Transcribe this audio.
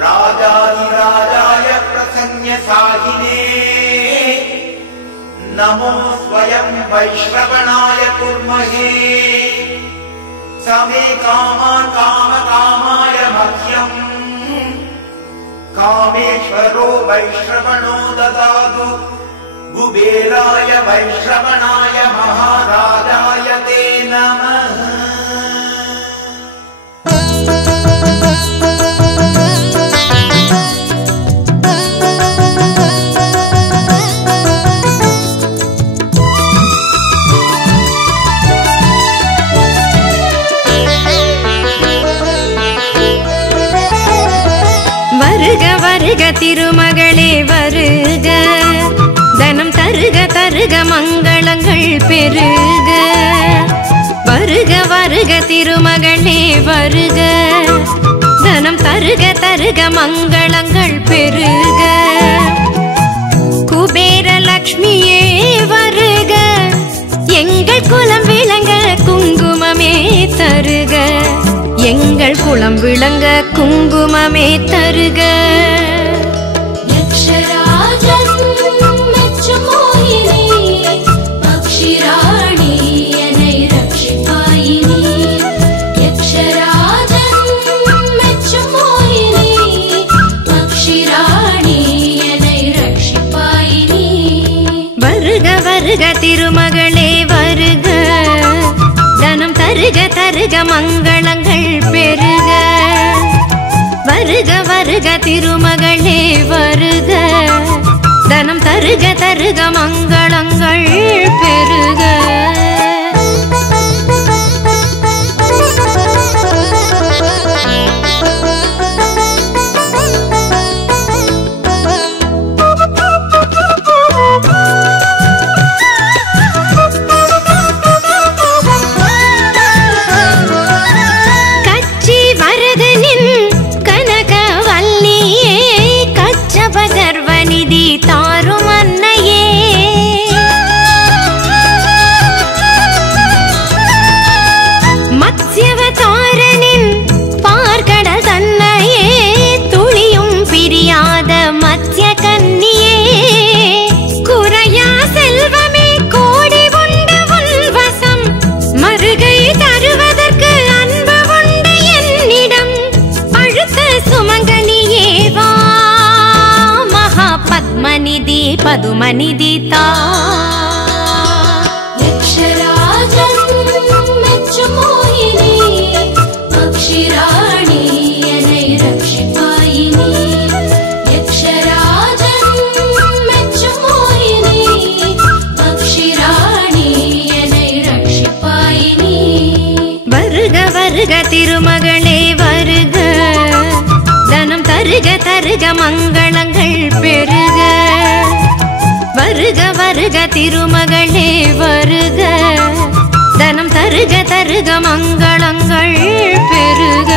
राजाधिराजाय प्रसन्नसाहिने नमो स्वयं वैश्रवणाय कुर्महे समे कामान् कामकामाय मह्यम् कामेश्वरो वैश्रवणो ददातु कुबेराय वैश्रवणाय महाराजाय ते नमः। வருக வருக திருமகளே வருக, தனம் தருக தருக மங்களங்கள் பெருக. வருக வருக திருமகளே வருக, தனம் தருக தருக மங்களங்கள் பெருக. குபேர லக்ஷ்மியே வருக, எங்கள் குலம் விளங்க குங்குமமே தருக. எங்கள் குலம் விளங்க குங்குமமே தருக. வருக வருக திருமகளே வருக, தனம் தருக தருக மங்களங்கள் பெருக. வருக வருக திருமகளே வருக, தனம் தருக தருக மங்களங்கள் பெருக. பத்மநிதி பதுமநிதி தா யக்ஷராஜன் மெச்சும் மோகினி பக்ஷிராணி என்னை ரட்சிப்பாயினி. யக்ஷராஜன் மெச்சும் மோகினி பக்ஷிராணி என்னை ரட்சிப்பாயினி. வருக வருக திருமகளே வருக, தனம் தருக தருக மங்களங்கள் பெருக. வருக வருக திருமகளே வருக, தனம் தருக தருக மங்களங்கள் பெருக.